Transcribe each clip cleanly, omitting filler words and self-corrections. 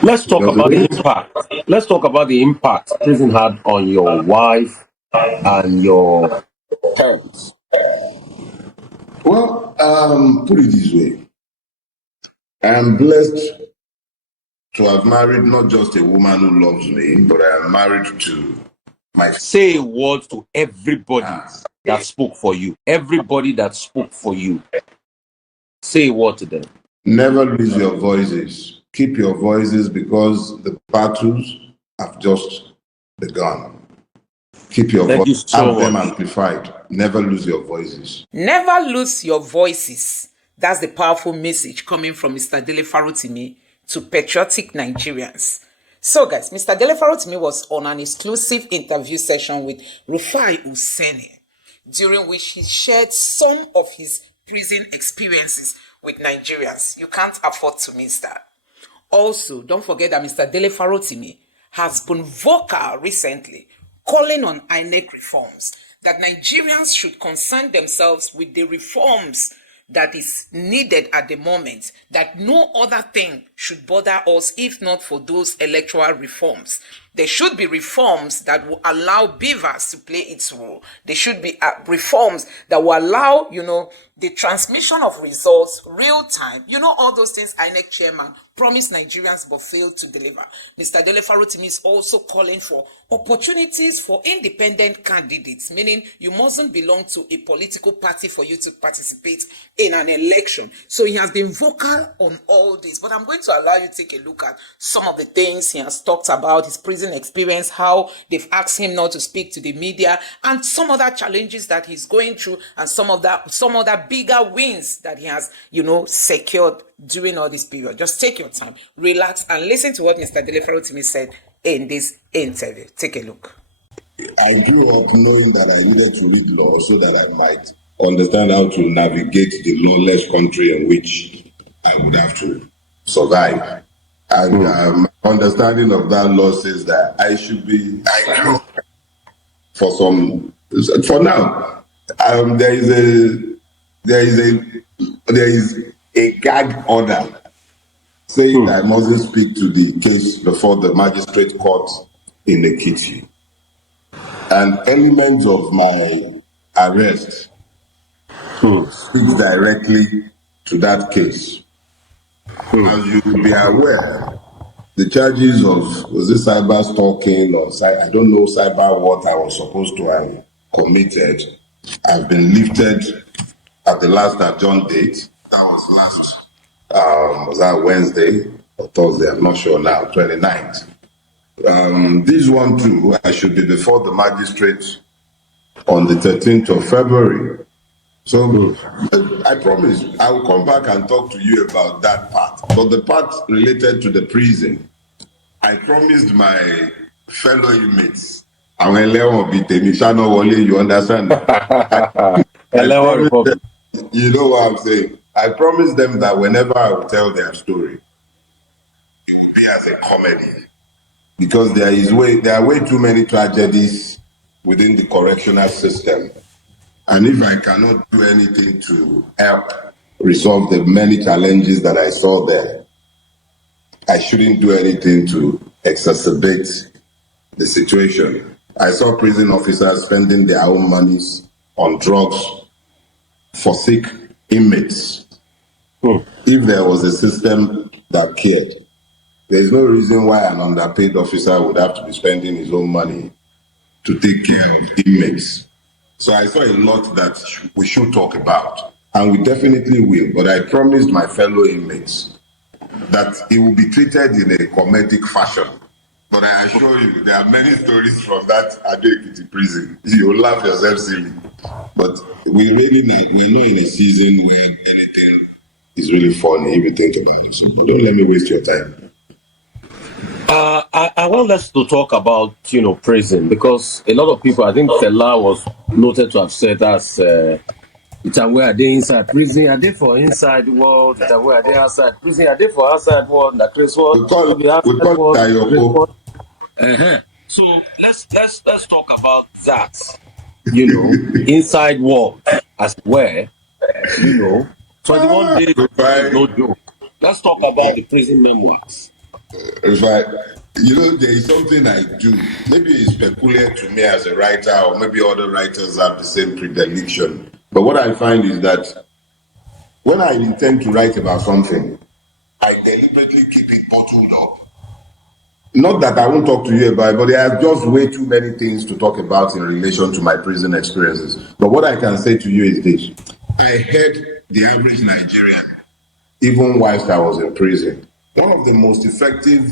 Let's talk about the impact. Let's talk about the impact prison had on your wife and your parents. Well, put it this way. I am blessed to have married not just a woman who loves me, but I am married to my... Say a word to everybody that spoke for you. Everybody that spoke for you. Say a word to them. Never lose your voices. Keep your voices because the battles have just begun. Keep your voices. Have them amplified. Never lose your voices. Never lose your voices. That's the powerful message coming from Mr. Dele Farotimii to patriotic Nigerians. So guys, Mr. Dele Farotimii was on an exclusive interview session with Rufai Oseni, during which he shared some of his prison experiences with Nigerians. You can't afford to miss that. Also, don't forget that Mr. Dele Farotimii has been vocal recently, calling on INEC reforms, that Nigerians should concern themselves with the reforms that is needed at the moment, that no other thing should bother us if not for those electoral reforms. There should be reforms that will allow Beavers to play its role. There should be reforms that will allow, the transmission of results real time. All those things INEC chairman promised Nigerians but failed to deliver. Mr. Dele Farotimii is also calling for opportunities for independent candidates, meaning you mustn't belong to a political party for you to participate in an election. So he has been vocal on all this, but I'm going to allow you to take a look at some of the things he has talked about, his prison experience, how they've asked him not to speak to the media, and some other challenges that he's going through, and some other bigger wins that he has, secured during all this period. Just take your time, relax, and listen to what Mr. Dele Farotimii said in this interview. Take a look. I grew up knowing that I needed to read law so that I might understand how to navigate the lawless country in which I would have to survive. And my understanding of that law says that I should be for now. There is a gag order saying I mustn't speak to the case before the magistrate court in Ekiti. And elements of my arrest speaks directly to that case. As you will be aware, the charges of, was it cyber stalking or I don't know cyber what I was supposed to have committed, have been lifted at the last adjourned date. That was was that Wednesday or Thursday? I'm not sure now, 29th. This one too, I should be before the magistrate on the 13th of February. So I promise I will come back and talk to you about that part. But the part related to the prison, I promised my fellow inmates, you understand? You know what I'm saying? I promised them that whenever I will tell their story, it will be as a comedy. Because there are way too many tragedies within the correctional system. And if I cannot do anything to help resolve the many challenges that I saw there, I shouldn't do anything to exacerbate the situation. I saw prison officers spending their own monies on drugs for sick inmates. If there was a system that cared, there's no reason why an underpaid officer would have to be spending his own money to take care of inmates. So I saw a lot that we should talk about, and we definitely will. But I promised my fellow inmates that it will be treated in a comedic fashion. But I assure you, there are many stories from that Ado-Ekiti prison. You'll laugh yourself silly. But we're not in a season where anything is really funny if you think about it. So don't let me waste your time. I want us to talk about, prison, because a lot of people, I think Fela was noted to have said that's it's where are they inside prison, are they for inside the world, it's where are they outside prison, are they for outside world, the Chris world, So let's talk about that. Inside world as where, 21 days, no joke. Let's talk about the prison memoirs. There is something I do. Maybe it's peculiar to me as a writer, or maybe other writers have the same predilection. But what I find is that when I intend to write about something, I deliberately keep it bottled up. Not that I won't talk to you about it, but there are just way too many things to talk about in relation to my prison experiences. But what I can say to you is this. I heard the average Nigerian, even whilst I was in prison. One of the most effective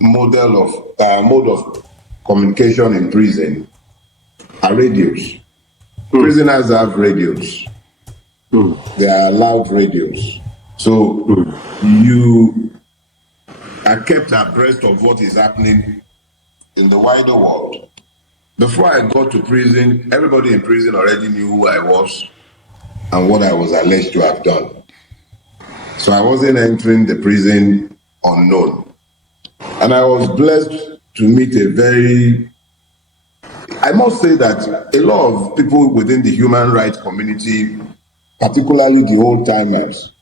mode of communication in prison are radios. Prisoners have radios. They are allowed radios. So you are kept abreast of what is happening in the wider world. Before I got to prison, everybody in prison already knew who I was and what I was alleged to have done. So I wasn't entering the prison unknown. And I was blessed to meet I must say that a lot of people within the human rights community, particularly the old timers,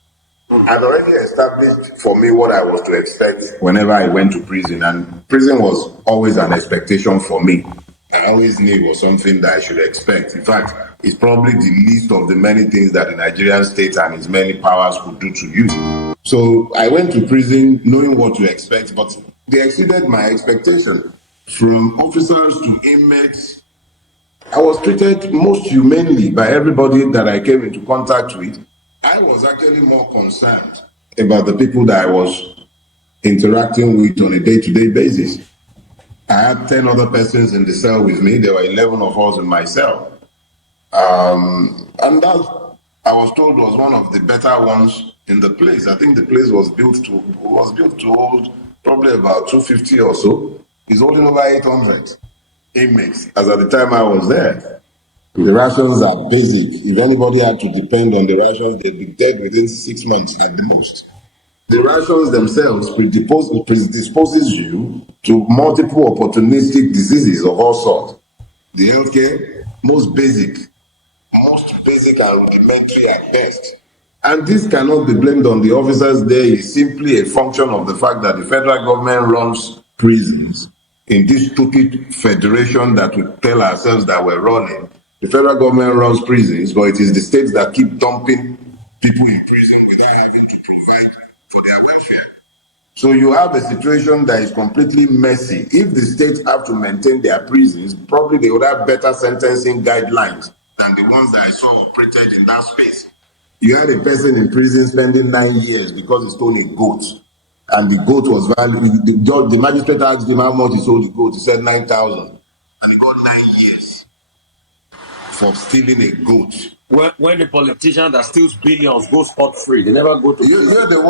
had already established for me what I was to expect whenever I went to prison. And prison was always an expectation for me. I always knew it was something that I should expect. In fact, it's probably the least of the many things that the Nigerian state and its many powers could do to you. So I went to prison knowing what to expect, but they exceeded my expectation. From officers to inmates, I was treated most humanely by everybody that I came into contact with. I was actually more concerned about the people that I was interacting with on a day-to-day basis. I had 10 other persons in the cell with me. There were 11 of us in my cell. And that, I was told, was one of the better ones in the place. I think the place was built to hold probably about 250 or so. It's holding over 800 inmates, as at the time I was there. The rations are basic. If anybody had to depend on the rations, they'd be dead within 6 months at the most. The rations themselves predisposes you to multiple opportunistic diseases of all sorts. The healthcare, most basic and rudimentary at best. And this cannot be blamed on the officers there. It's simply a function of the fact that the federal government runs prisons in this stupid federation that we tell ourselves that we're running. The federal government runs prisons, but it is the states that keep dumping people in prison without having to provide for their welfare. So you have a situation that is completely messy. If the states have to maintain their prisons, probably they would have better sentencing guidelines than the ones that I saw operated in that space. You had a person in prison spending 9 years because he stole a goat, and the goat was valued. The magistrate asked him how much he sold the goat. He said 9,000, and he got 9 years for stealing a goat. When the politician that steals billions goes scot-free, they never go to. You're the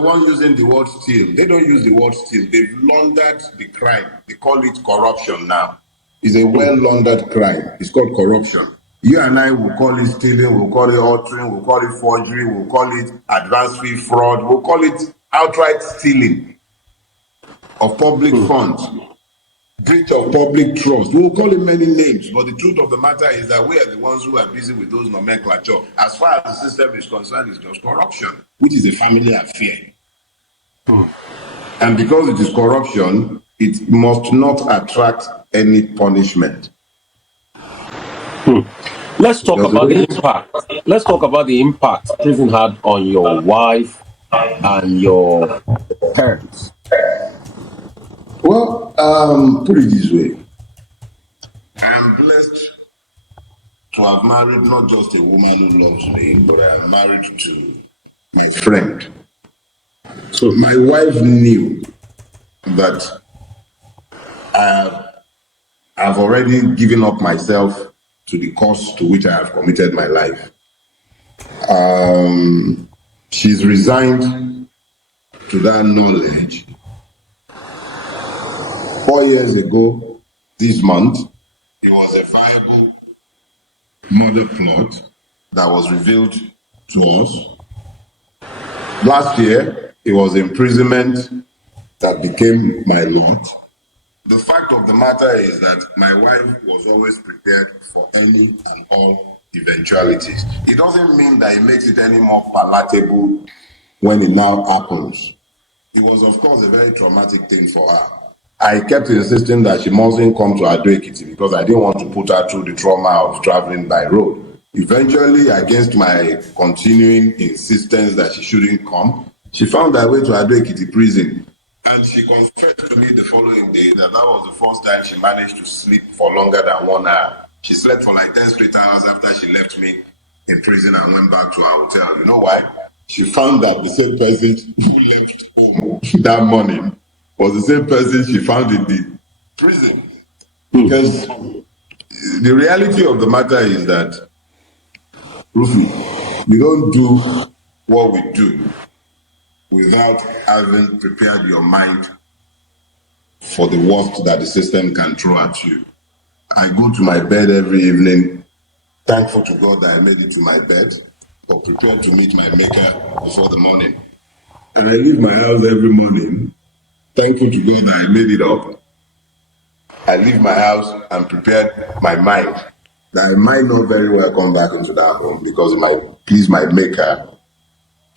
one using the word steal. They don't use the word steal. They've laundered the crime. They call it corruption now. It's a well laundered crime. It's called corruption. You and I will call it stealing, we'll call it altering, we'll call it forgery, we'll call it advance fee fraud, we'll call it outright stealing of public funds, breach of public trust. We'll call it many names, but the truth of the matter is that we are the ones who are busy with those nomenclature. As far as the system is concerned, it's just corruption, which is a family affair. And because it is corruption, it must not attract any punishment. Let's talk about the impact. Let's talk about the impact prison had on your wife and your parents. Well, put it this way. I'm blessed to have married not just a woman who loves me, but I am married to a friend. So my wife knew that I've already given up myself to the cause to which I have committed my life. She's resigned to that knowledge. 4 years ago, this month, it was a viable murder plot that was revealed to us. Last year, it was imprisonment that became my lot. The fact of the matter is that my wife was always prepared for any and all eventualities. It doesn't mean that it makes it any more palatable when it now happens. it was, of course, a very traumatic thing for her. I kept insisting that she mustn't come to Ado-Ekiti because I didn't want to put her through the trauma of traveling by road. Eventually, against my continuing insistence that she shouldn't come, she found her way to Ado-Ekiti prison. And she confessed to me the following day that was the first time she managed to sleep for longer than 1 hour. She slept for like 10 straight hours after she left me in prison and went back to her hotel. You know why? She found that the same person who left home that morning was the same person she found in the prison. Because the reality of the matter is that, Rufai, we don't do what we do without having prepared your mind for the worst that the system can throw at you. I go to my bed every evening, thankful to God that I made it to my bed, but prepared to meet my maker before the morning. And I leave my house every morning, thankful to God that I made it up. I leave my house and prepared my mind that I might not very well come back into that home because it might please my maker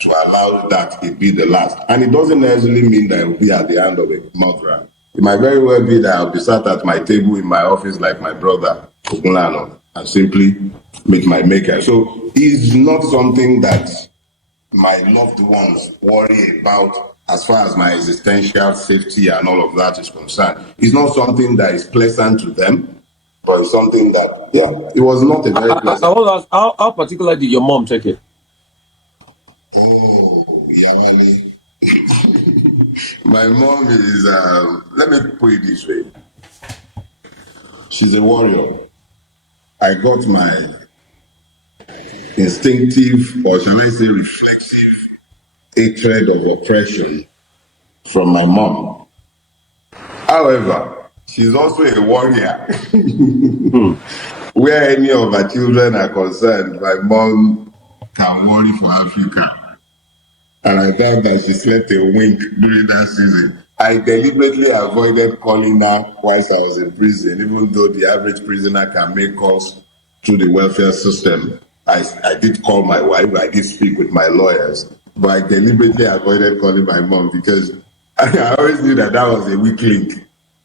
to allow that it be the last. And it doesn't necessarily mean that it will be at the hand of a murderer. It might very well be that I'll be sat at my table in my office like my brother, Ogunlano, and simply meet my maker. So it's not something that my loved ones worry about as far as my existential safety and all of that is concerned. It's not something that is pleasant to them, but it's something that, it was not a very pleasant. I want to ask, how particular did your mom take it? Oh, Yawali. My mom is, let me put it this way. She's a warrior. I got my instinctive, or shall I say reflexive, hatred of oppression from my mom. However, she's also a warrior. Where any of her children are concerned, my mom can worry for Africa. And I thought that she slept a wink during that season. I deliberately avoided calling her whilst I was in prison, even though the average prisoner can make calls through the welfare system. I did call my wife, I did speak with my lawyers, but I deliberately avoided calling my mom because I always knew that was a weak link.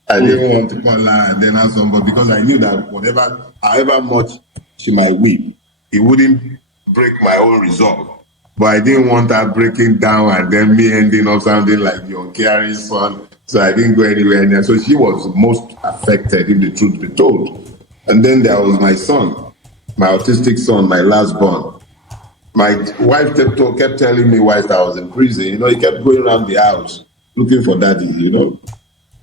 I didn't want to call her and then ask somebody because I knew that however much she might weep, it wouldn't break my own resolve. But I didn't want her breaking down and then me ending up sounding like the uncaring son. So I didn't go anywhere near. So she was most affected, if the truth be told. And then there was my son, my autistic son, my last born. My wife kept telling me whilst I was in prison, he kept going around the house looking for daddy,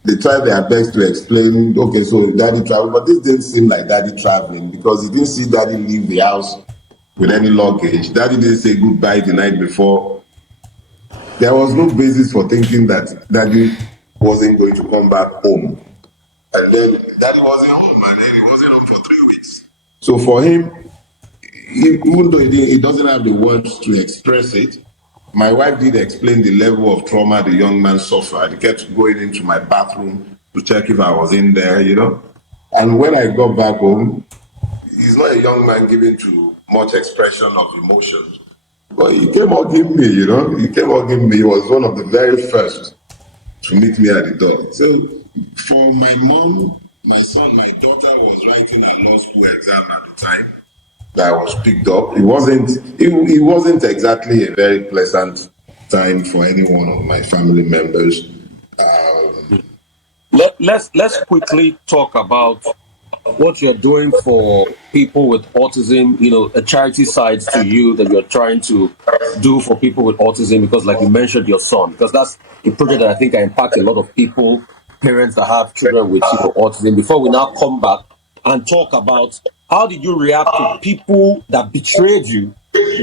They tried their best to explain, okay, so daddy traveled, but this didn't seem like daddy traveling because he didn't see daddy leave the house with any luggage. Daddy didn't say goodbye the night before. There was no basis for thinking that daddy wasn't going to come back home. And then daddy wasn't home, and then he wasn't home for 3 weeks. So for him, even though he doesn't have the words to express it, my wife did explain the level of trauma the young man suffered. He kept going into my bathroom to check if I was in there, And when I got back home, he's not a young man given to much expression of emotions. But he came hugging me, He came hugging me. He was one of the very first to meet me at the door. So for my mom, my son, my daughter was writing a law school exam at the time that I was picked up. It wasn't exactly a very pleasant time for any one of my family members. Let's quickly talk about what you're doing for people with autism, a charity side to you that you're trying to do for people with autism, because like you mentioned your son, because that's a project that I think impact a lot of people, parents that have children with autism. Before we now come back and talk about how did you react to people that betrayed you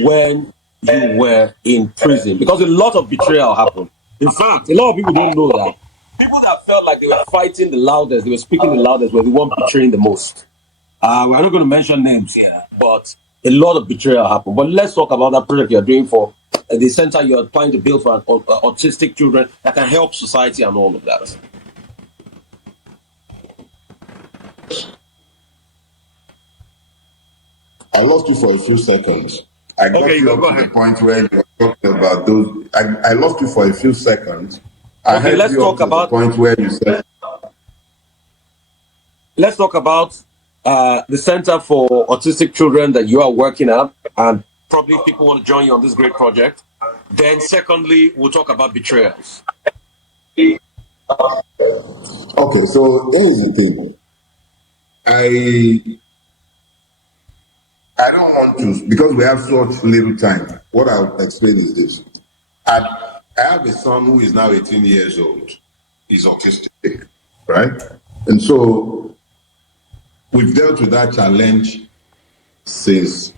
when you were in prison, because a lot of betrayal happened. In fact, a lot of people don't know that people that felt like they were fighting the loudest, they were speaking the loudest, were the one betraying the most. We're not going to mention names here, but a lot of betrayal happened. But let's talk about that project you're doing for the center you're trying to build for autistic children that can help society and all of that. I lost you for a few seconds. I got you up to the point where you were talking about those. I lost you for a few seconds I Okay, heard you up to the point where you said. let's talk about the Center for Autistic Children that you are working at, and probably people want to join you on this great project. Then, secondly, we'll talk about betrayals. Okay, so here's the thing. I don't want to, because we have such little time. What I'll explain is this. I have a son who is now 18 years old. He's autistic, right? And so we've dealt with that challenge since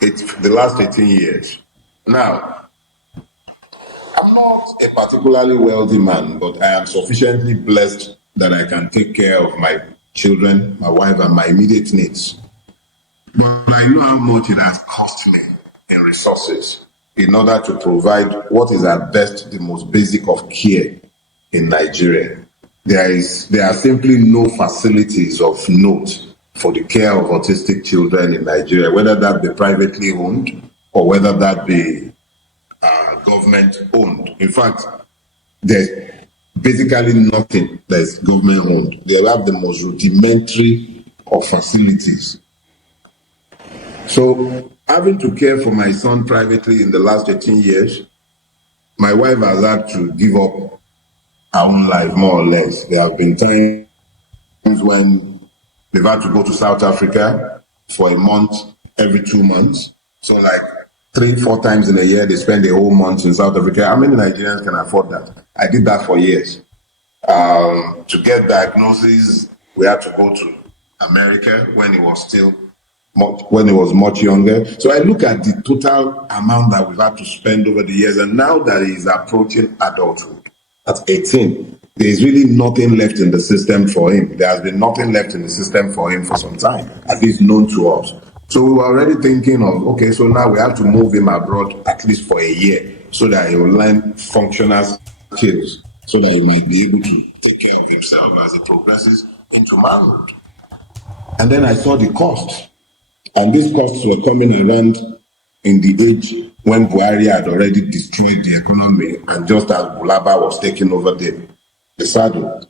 the last 18 years. Now, I'm not a particularly wealthy man, but I am sufficiently blessed that I can take care of my children, my wife, and my immediate needs. But I know how much it has cost me in resources in order to provide what is at best the most basic of care in Nigeria. There are simply no facilities of note for the care of autistic children in Nigeria, whether that be privately owned or whether that be government owned. In fact, there's basically nothing that's government owned. They have the most rudimentary of facilities. So, having to care for my son privately in the last 18 years, my wife has had to give up her own life, more or less. There have been times when they've had to go to South Africa for a month every 2 months. So, like 3-4 times in a year, they spend a whole month in South Africa. How many Nigerians can afford that? I did that for years. To get diagnoses, we had to go to America when he was much younger. So I look at the total amount that we've had to spend over the years, and now that he's approaching adulthood at 18, there is really nothing left in the system for him. There has been nothing left in the system for him for some time, at least known to us. So we were already thinking of, okay, so now we have to move him abroad at least for a year so that he will learn functional skills, so that he might be able to take care of himself as he progresses into manhood. And then I saw the cost. And these costs were coming around in the age when Buhari had already destroyed the economy, and just as Bulaba was taking over the saddle.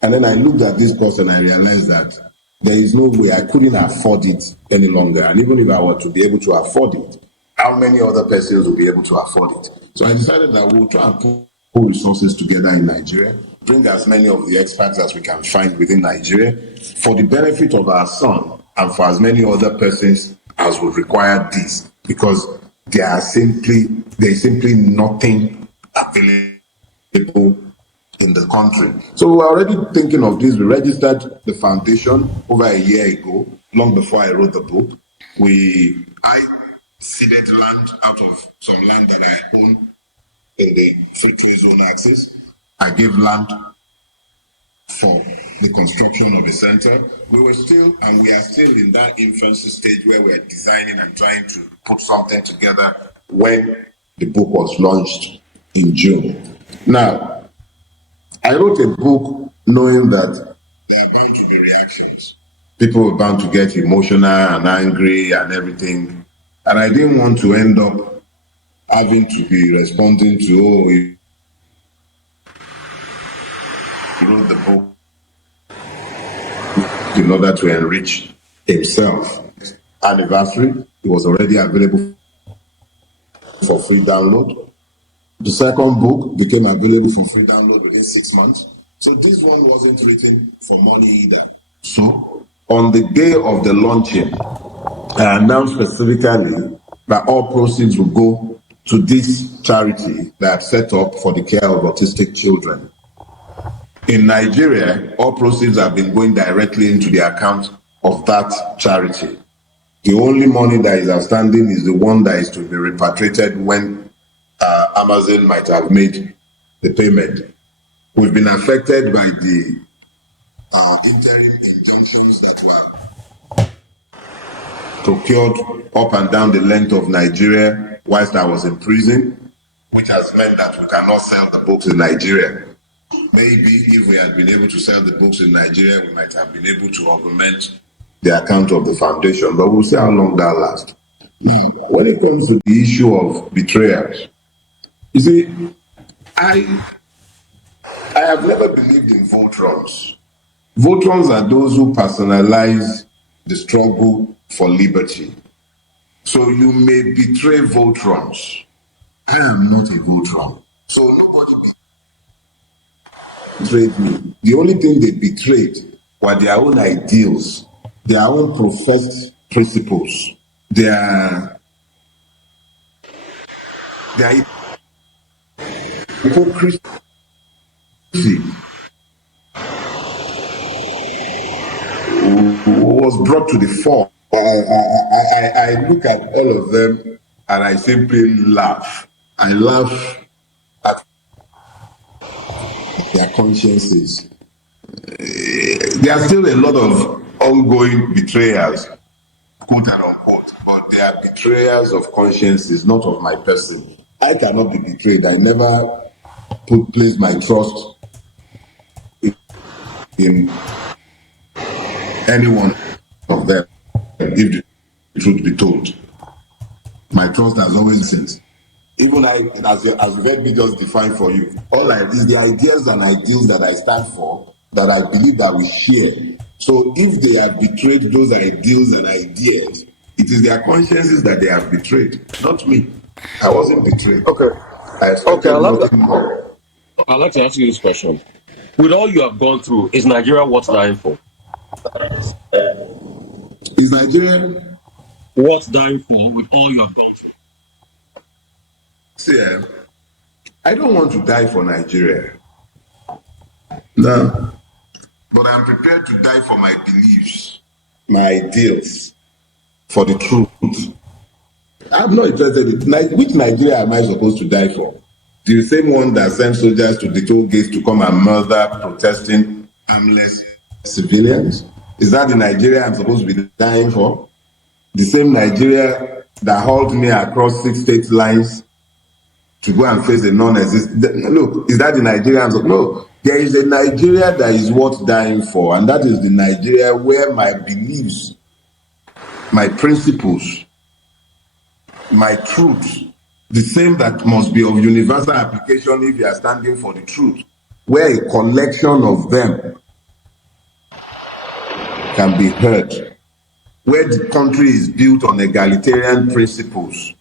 And then I looked at this cost and I realized that there is no way I couldn't afford it any longer. And even if I were to be able to afford it, how many other persons will be able to afford it? So I decided that we'll try and pull resources together in Nigeria, bring as many of the experts as we can find within Nigeria for the benefit of our son and for as many other persons as would require this, because there is simply nothing available in the country. So we were already thinking of this. We registered the foundation over a year ago, long before I wrote the book. I seeded land out of some land that I own in the free trade zone axis. I gave land for the construction of a center. We are still in that infancy stage where we're designing and trying to put something together when the book was launched in June. Now, I wrote a book knowing that there are bound to be reactions. People were bound to get emotional and angry and everything. And I didn't want to end up having to be responding to, he wrote the book in order to enrich himself. Anniversary, it was already available for free download. The second book became available for free download within 6 months. So this one wasn't written for money either. So on the day of the launching, I announced specifically that all proceeds will go to this charity that I've set up for the care of autistic children. In Nigeria, all proceeds have been going directly into the account of that charity. The only money that is outstanding is the one that is to be repatriated when Amazon might have made the payment. We've been affected by the interim injunctions that were procured up and down the length of Nigeria whilst I was in prison, which has meant that we cannot sell the books in Nigeria. Maybe if we had been able to sell the books in Nigeria, we might have been able to augment the account of the foundation, but we'll see how long that lasts. When it comes to the issue of betrayals, you see, I have never believed in Voltrons. Voltrons are those who personalize the struggle for liberty. So you may betray Voltrons. I am not a Voltron. So nobody betrayed me. The only thing they betrayed were their own ideals, their own professed principles, their hypocrisy was brought to the fore. I look at all of them and I simply laugh. I laugh at their consciences. There are still a lot of ongoing betrayers, quote and unquote, but they are betrayers of consciences, not of my person. I cannot be betrayed. I never place my trust in any one of them, if the truth be told. My trust has always since. Even as you've heard me just define for you, all I is the ideas and ideals that I stand for, that I believe that we share. So if they have betrayed those ideals and ideas, it is their consciences that they have betrayed, not me. I wasn't betrayed. Okay. I expected nothing more. I'd like to ask you this question. With all you have gone through, is Nigeria worth dying for? Is Nigeria worth dying for with all you have gone through? See, I don't want to die for Nigeria. No. But I'm prepared to die for my beliefs, my ideals, for the truth. I'm not interested in which Nigeria am I supposed to die for? The same one that sent soldiers to the toll gates to come and murder protesting harmless civilians? Is that the Nigeria I'm supposed to be dying for? The same Nigeria that hauled me across 6 state lines to go and face a non-existent... Look, is that the Nigeria I'm supposed... No. There is a Nigeria that is worth dying for, and that is the Nigeria where my beliefs, my principles, my truth, the same that must be of universal application if you are standing for the truth, where a collection of them can be heard, where the country is built on egalitarian principles.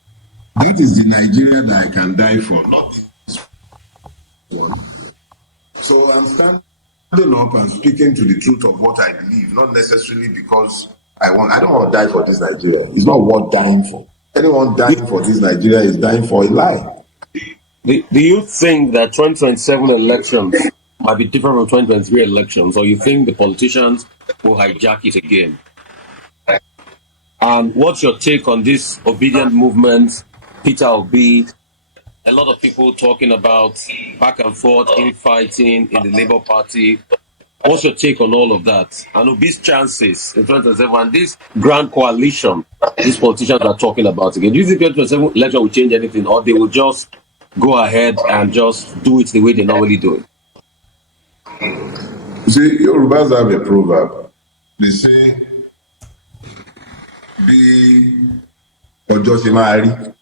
That is the Nigeria that I can die for, not this one. So I'm standing up and speaking to the truth of what I believe, not necessarily because I don't want to die for this Nigeria. It's not worth dying for. Anyone dying for this Nigeria is dying for a lie. Do you think that 2027 elections might be different from 2023 elections, or you think the politicians will hijack it again? And what's your take on this obedient movement, Peter Obi? A lot of people talking about back and forth infighting in the Labour Party. What's your take on all of that? And Obi's chances in 2027 and this grand coalition these politicians are talking about again. Do you think 2027 election will change anything, or they will just go ahead and just do it the way they normally do it? You see, Yorubas have a proverb. They say, be Ojosimari,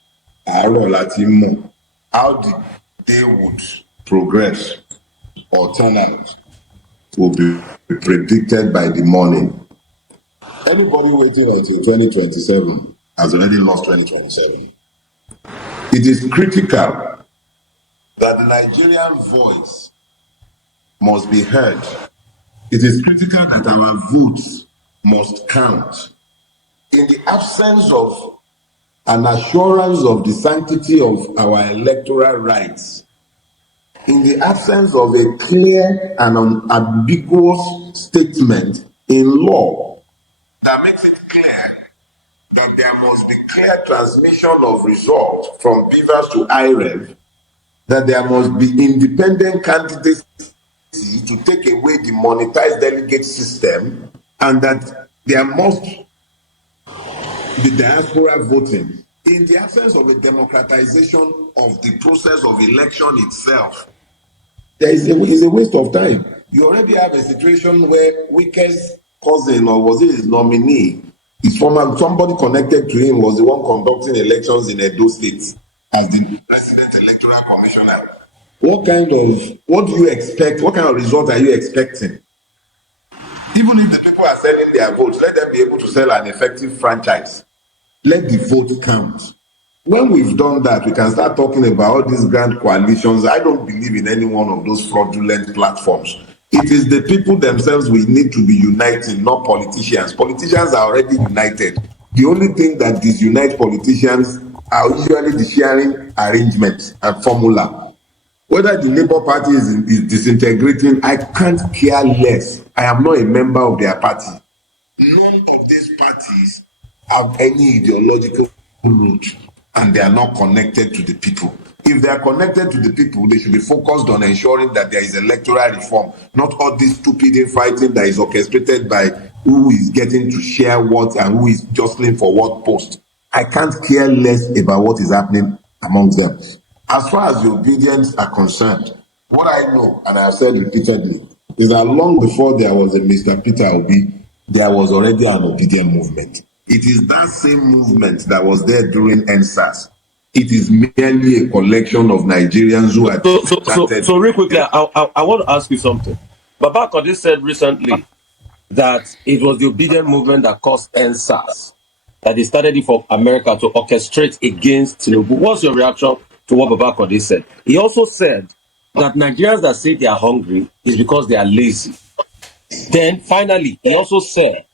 Aro Latimo. How the day would progress or turn out will be predicted by the morning. Anybody waiting until 2027 has already lost 2027. It is critical that the Nigerian voice must be heard. It is critical that our votes must count. In the absence of an assurance of the sanctity of our electoral rights, in the absence of a clear and unambiguous statement in law that makes it clear that there must be clear transmission of results from Beavers to IREV, that there must be independent candidacy to take away the monetized delegate system, and that there must be diaspora voting. In the absence of a democratization of the process of election itself, it's a waste of time. You already have a situation where Wike's cousin, or was it his nominee, his former, somebody connected to him was the one conducting elections in Edo State as the President Electoral Commissioner. what do you expect? What kind of result are you expecting? Even if the people are selling their votes, let them be able to sell an effective franchise. Let the vote count. When we've done that, we can start talking about all these grand coalitions. I don't believe in any one of those fraudulent platforms. It is the people themselves we need to be uniting, not politicians. Politicians are already united. The only thing that disunites politicians are usually the sharing arrangements and formula. Whether the Labour Party is disintegrating, I can't care less. I am not a member of their party. None of these parties have any ideological root, and they are not connected to the people. If they are connected to the people, they should be focused on ensuring that there is electoral reform, not all this stupid infighting that is orchestrated by who is getting to share what and who is jostling for what post. I can't care less about what is happening amongst them. As far as the obedience are concerned, what I know, and I have said repeatedly, is that long before there was a Mr. Peter Obi, there was already an obedient movement. It is that same movement that was there during NSAS. It is merely a collection of Nigerians who had started. So real quickly, I want to ask you something. Baba Kode said recently that it was the obedient movement that caused NSAS, that they started it for America to orchestrate against Tinubu. What's your reaction to what Baba Kode said? He also said that Nigerians that say they are hungry is because they are lazy. Then finally, he also said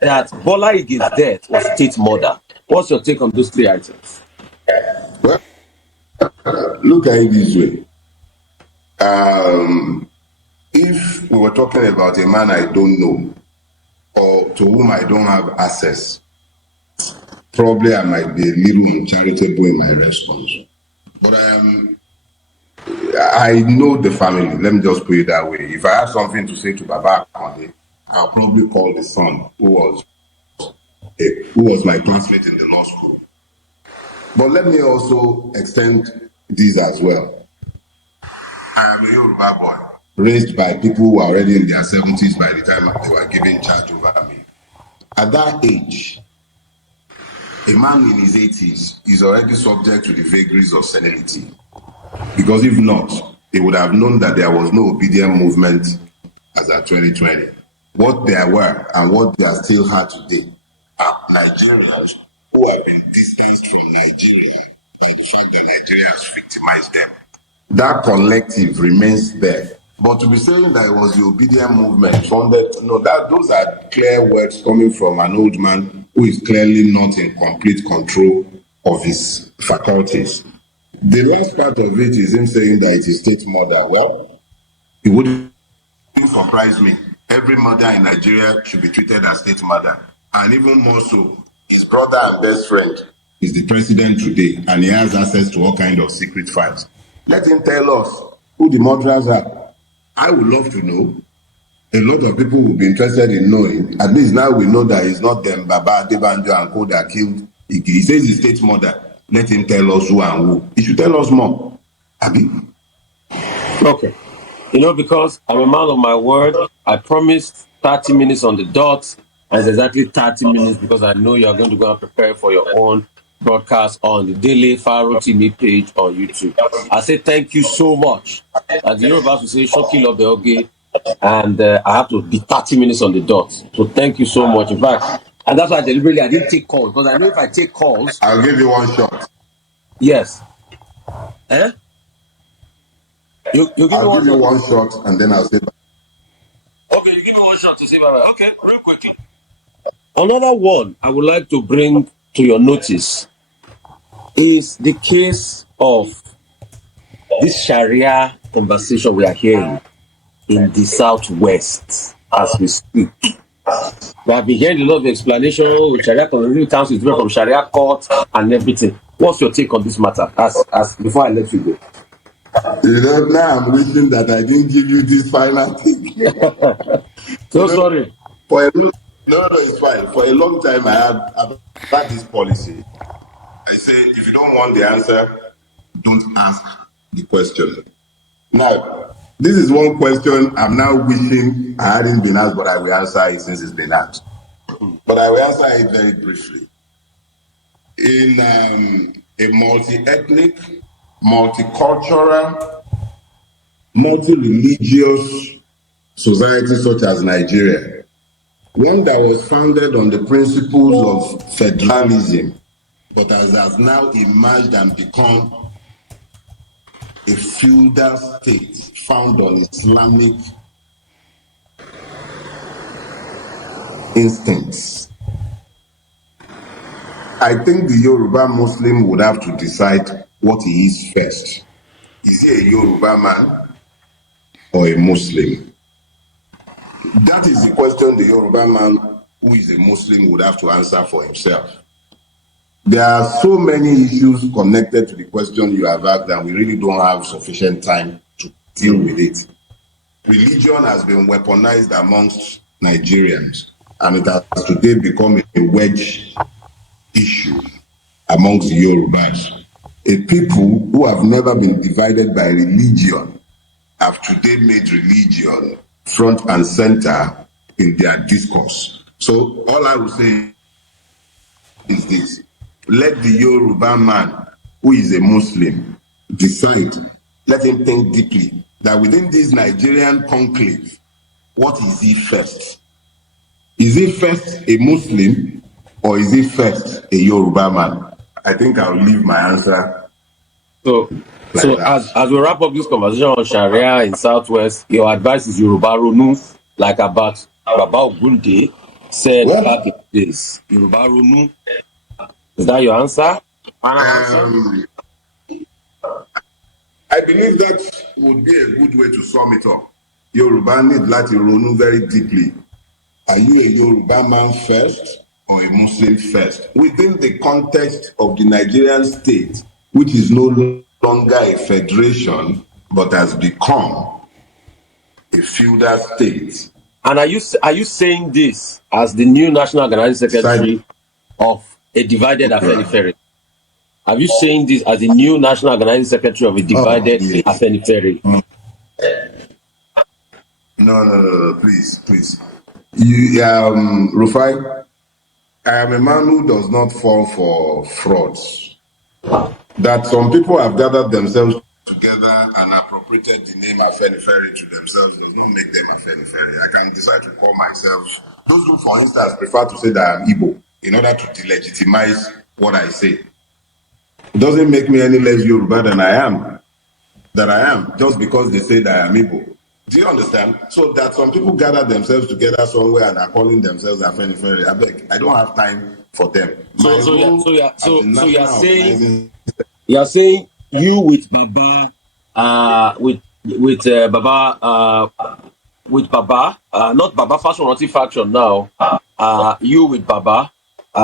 that Bola Ige's death was state murder. What's your take on those three items? Well, look at it this way. If we were talking about a man I don't know or to whom I don't have access, probably I might be a little uncharitable in my response. But I know the family. Let me just put it that way. If I have something to say to Baba Akande, I'll probably call the son who was my classmate in the law school. But let me also extend this as well. I am a Yoruba boy, raised by people who were already in their 70s by the time they were given charge over me. At that age, a man in his 80s is already subject to the vagaries of senility. Because if not, they would have known that there was no obedient movement as at 2020. What there were and what they are still had today are Nigerians who have been distanced from Nigeria by the fact that Nigeria has victimized them. That collective remains there. But to be saying that it was the obedient movement funded, no, those are clear words coming from an old man who is clearly not in complete control of his faculties. The last part of it is him saying that it is state murder. Well, it wouldn't surprise me. Every murder in Nigeria should be treated as state murder. And even more so, his brother and best friend is the president today, and he has access to all kinds of secret files. Let him tell us who the murderers are. I would love to know. A lot of people will be interested in knowing. At least now we know that it's not them, Baba, Adebanjo, and Co that killed. He says it's state murder. Let him tell us who and who. He should tell us more. Abi? Okay. Because I'm a man of my word, I promised 30 minutes on the dot, and it's exactly 30 minutes because I know you're going to go and prepare for your own broadcast on the Dele Farotimii page on YouTube. I say thank you so much. As the Yorubas will say, Shoki love the Oge, and I have to be 30 minutes on the dot. So thank you so much. In fact, and that's why deliberately I didn't take calls, because I know if I take calls, I'll give you one shot. Yes. Eh? You give I'll me give you one shot and then I'll say bye. Okay, you give me one shot to say bye. Okay, real quickly. Another one I would like to bring to your notice is the case of this Sharia conversation we are hearing in the Southwest as we speak. We have been hearing a lot of explanation with Sharia community terms is different from Sharia court and everything. What's your take on this matter? As before I let you go. Now I'm wishing that I didn't give you this final thing. Sorry. No, it's fine. For a long time, I've had this policy. I say, if you don't want the answer, don't ask the question. Now, this is one question I'm now wishing I hadn't been asked, but I will answer it since it's been asked. But I will answer it very briefly. In a multi-ethnic, multicultural, multi-religious society such as Nigeria, one that was founded on the principles of federalism, but has now emerged and become a feudal state found on Islamic instincts. I think the Yoruba Muslim would have to decide what he is first. Is he a Yoruba man or a Muslim? That is the question the Yoruba man who is a Muslim would have to answer for himself. There are so many issues connected to the question you have asked that we really don't have sufficient time to deal with it. Religion has been weaponized amongst Nigerians, and it has today become a wedge issue amongst the Yorubas. A people who have never been divided by religion have today made religion front and center in their discourse. So all I will say is this: let the Yoruba man who is a Muslim decide, let him think deeply that within this Nigerian conclave, what is he first? Is he first a Muslim or is he first a Yoruba man? I think I'll leave my answer. So as we wrap up this conversation on Sharia in Southwest, your advice is Yoruba Ronu, like about Baba Ogunde said back in the days. Yoruba Ronu. Is that your answer? I believe that would be a good way to sum it up. Yoruba need láti ronú very deeply. Are you a Yoruba man first or a Muslim first? Within the context of the Nigerian state, which is no longer a federation, but has become a feudal state. And are you saying this as the new National Organizing Secretary of a divided Afenifere? Are you saying this as the new National Organizing Secretary of a divided Afenifere? No, please. You, Rufai, I am a man who does not fall for frauds. That some people have gathered themselves together and appropriated the name Afenifere to themselves does not make them Afenifere. I can decide to call myself, those who, for instance, prefer to say that I'm Igbo in order to delegitimize what I say. It doesn't make me any less Yoruba than I am, just because they say that I am Igbo. Do you understand? So that some people gather themselves together somewhere and are calling themselves Afenifere. I beg, I don't have time for them. So you're saying you with Baba, with Baba, not Baba faction now. You with Baba.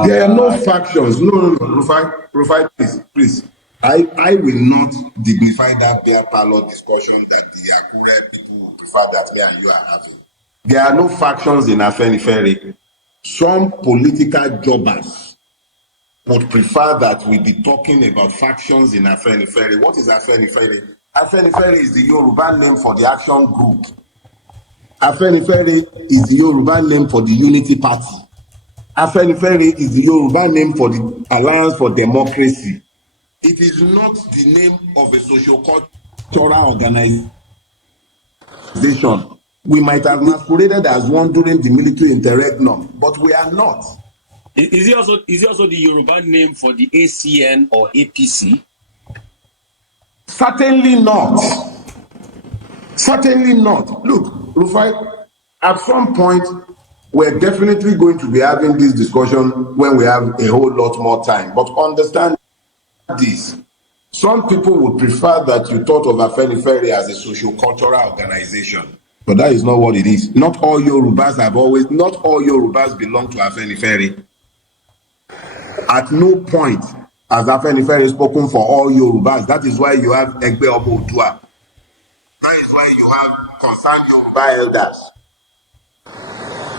There are no factions. No, Rufai, please. I will not dignify that beer parlor discussion that the Akure people would prefer that me and you are having. There are no factions in Afenifere. Some political jobbers would prefer that we be talking about factions in Afenifere. What is Afenifere? Afenifere is the Yoruba name for the action group. Afenifere is the Yoruba name for the Unity Party. Afenifere is the Yoruba name for the Alliance for Democracy. It is not the name of a socio-cultural organization. We might have masqueraded as one during the military interregnum, but we are not. Is it also the Yoruba name for the ACN or APC? Certainly not. Look, Rufai, at some point, we're definitely going to be having this discussion when we have a whole lot more time. But understand this. Some people would prefer that you thought of Afenifere as a socio-cultural organization. But that is not what it is. Not all Yorubas belong to Afenifere. At no point has Afenifere spoken for all Yorubas. That is why you have Egbe Obo Oduah. That is why you have concerned Yoruba elders.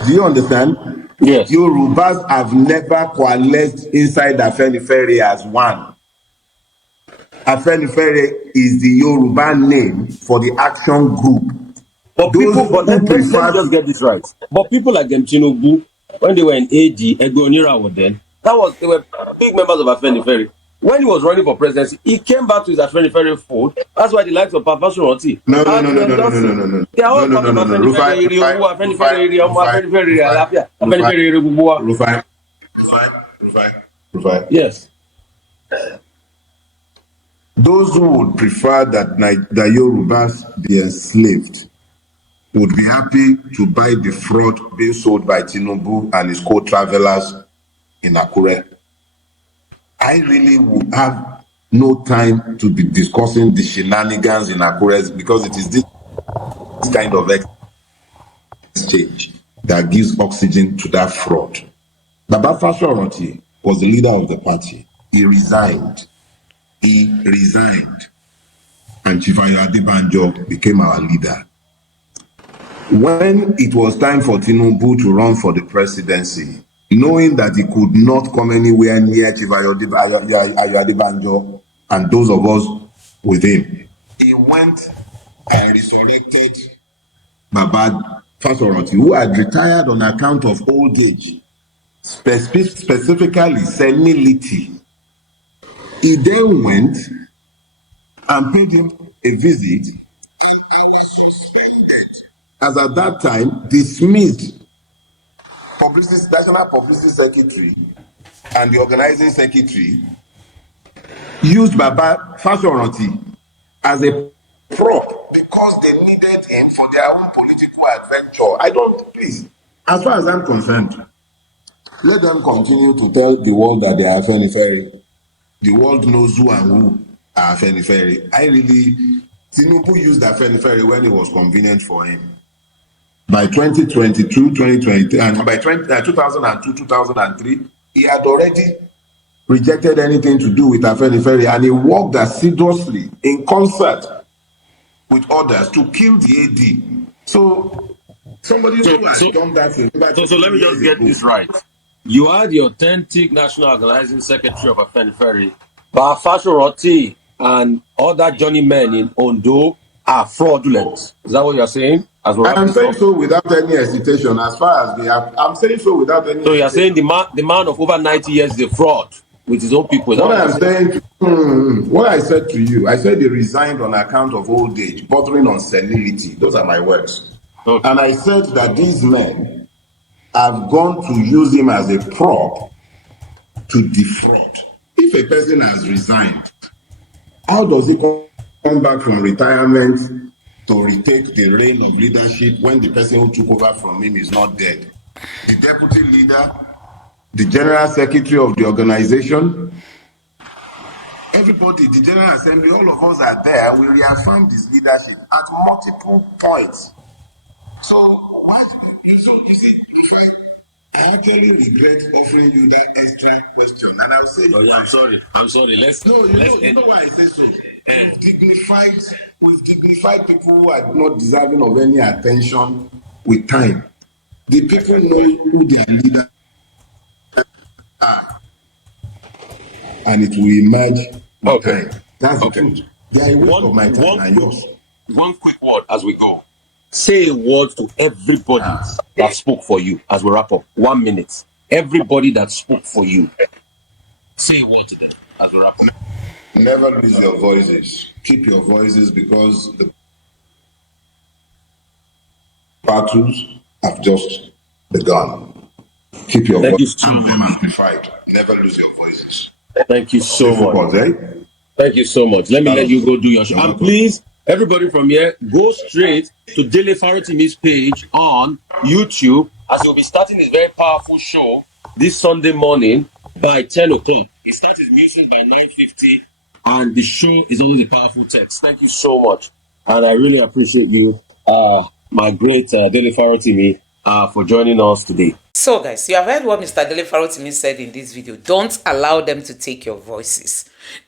Do you understand? Yes. Yorubas have never coalesced inside Afenifere as one. Afenifere is the Yoruba name for the action group. But let me just get this right. But people like Tinubu, when they were in AD, Egbe Onira were then. They were big members of Afenifere. when he was running for presidency, he came back to his Afenifere fold. That's why the likes of Papa Shorty. No. They are all part of Afenifere area. Afenifere area. Afenifere area. Alafia. Afenifere area. Rufai. Yes. Those who would prefer that the Yorubas be enslaved would be happy to buy the fraud being sold by Tinubu and his co-travelers in Akure. I really would have no time to be discussing the shenanigans in Akure because it is this kind of exchange that gives oxygen to that fraud. Baba Fashoranti was the leader of the party. He resigned. And Chief Adebanjo became our leader. When it was time for Tinubu to run for the presidency, knowing that he could not come anywhere near Chief Adebanjo and those of us with him, he went and resurrected Baba Fashoranti, who had retired on account of old age, specifically senility. He then went and paid him a visit, as at that time dismissed National Publicity Secretary and the organizing secretary, used Baba Fashoranti as a prop because they needed him for their own political adventure. Please, as far as I'm concerned, let them continue to tell the world that they are Afenifere. The world knows who and who are Afenifere. Tinubu used Afenifere when it was convenient for him. By 2022, 2023, and by 2002, 2003, he had already rejected anything to do with Afenifere, and he worked assiduously in concert with others to kill the AD. So, somebody who has done that. So let me just get this right. You are the authentic National Organizing Secretary of Afenifere, but Fashoranti and other journeymen in Ondo are fraudulent. Is that what you're saying? I'm saying so without any hesitation. As far as they have, I'm saying so without any. So you're saying the man of over 90 years is a fraud with his own people. What I'm saying, what I said to you, I said he resigned on account of old age, bordering on senility. Those are my words. Okay. And I said that these men have gone to use him as a prop to defraud. If a person has resigned, how does he come back from retirement to retake the reign of leadership when the person who took over from him is not dead? The deputy leader, the general secretary of the organization, everybody, the General Assembly, all of us are there. We reaffirmed his leadership at multiple points. So, what? I actually regret offering you that extra question, and I'll say. Oh, yeah, I'm sorry. You know why I say so. With dignified people who are not deserving of any attention with time. The people know who their leader are, and it will emerge with time. That's the truth. They are a waste of my time and yours. One quick word as we go. Say a word to everybody that spoke for you as we wrap up. 1 minute. Everybody that spoke for you. Say a word to them as we wrap up. Never lose your voices. Keep your voices because the battles have just begun. Keep your voices amplified. Never lose your voices. Thank you so much. Thank you so much. Let me let you go do your show. And please, everybody from here, go straight to Dele Farotimii page on YouTube, as he'll be starting his very powerful show this Sunday morning by 10 o'clock. He starts his music by 9:50, and the show is always a powerful text. Thank you so much. And I really appreciate you, my great Dele Farotimii, for joining us today. So guys, you have heard what Mr. Dele Farotimii said in this video. Don't allow them to take your voices.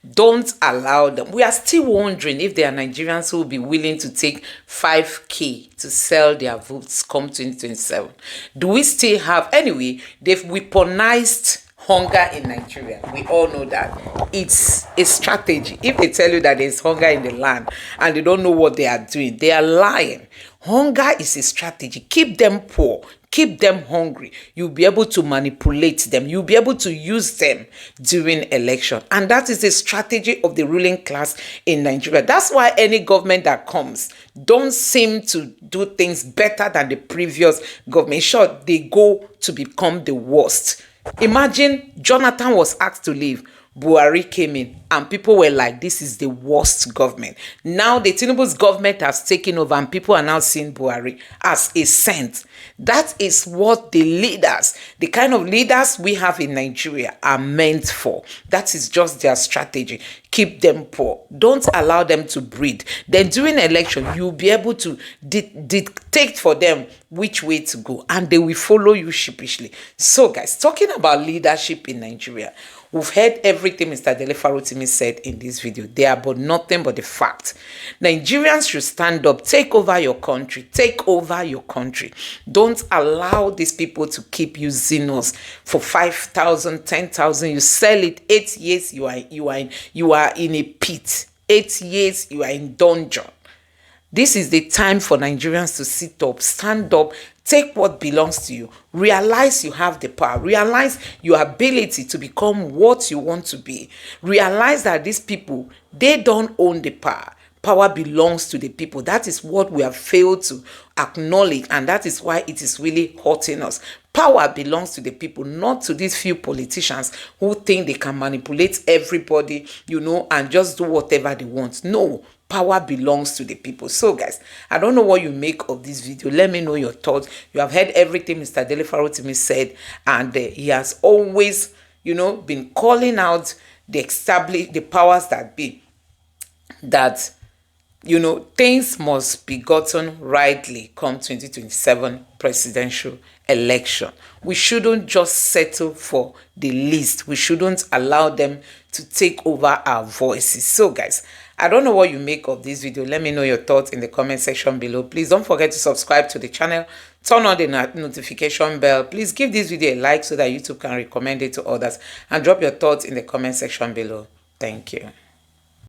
Don't allow them. We are still wondering if there are Nigerians who will be willing to take 5K to sell their votes come 2027. Do we still have? Anyway, they've weaponized hunger in Nigeria. We all know that it's a strategy. If they tell you that there's hunger in the land and they don't know what they are doing, they are lying. Hunger is a strategy. Keep them poor, keep them hungry. You'll be able to manipulate them. You'll be able to use them during election. And that is the strategy of the ruling class in Nigeria. That's why any government that comes don't seem to do things better than the previous government. In short, they go to become the worst. Imagine Jonathan was asked to leave. Buhari came in and people were like, this is the worst government. Now the Tinubu's government has taken over and people are now seeing Buhari as a saint. That is what the leaders, the kind of leaders we have in Nigeria are meant for. That is just their strategy. Keep them poor. Don't allow them to breed. Then during election, you'll be able to dictate for them which way to go and they will follow you sheepishly. So guys, talking about leadership in Nigeria, we've heard everything Mr. Dele Farotimii said in this video. They are but nothing but the fact. Nigerians should stand up, take over your country, take over your country. Don't allow these people to keep using us for 5,000, 10,000. You sell it, 8 years you are in a pit. 8 years you are in dungeon. This is the time for Nigerians to sit up, stand up, take what belongs to you. Realize you have the power. Realize your ability to become what you want to be. Realize that these people, they don't own the power. Power belongs to the people. That is what we have failed to acknowledge, and that is why it is really hurting us. Power belongs to the people, not to these few politicians who think they can manipulate everybody, and just do whatever they want. No, power belongs to the people. So guys, I don't know what you make of this video. Let me know your thoughts. You have heard everything Mr. Dele Farotimii said, and he has always, been calling out the powers that be, that things must be gotten rightly come 2027 presidential election. We shouldn't just settle for the least. We shouldn't allow them to take over our voices. So guys, I don't know what you make of this video. Let me know your thoughts in the comment section below. Please don't forget to subscribe to the channel. Turn on the notification bell. Please give this video a like so that YouTube can recommend it to others. And drop your thoughts in the comment section below. Thank you.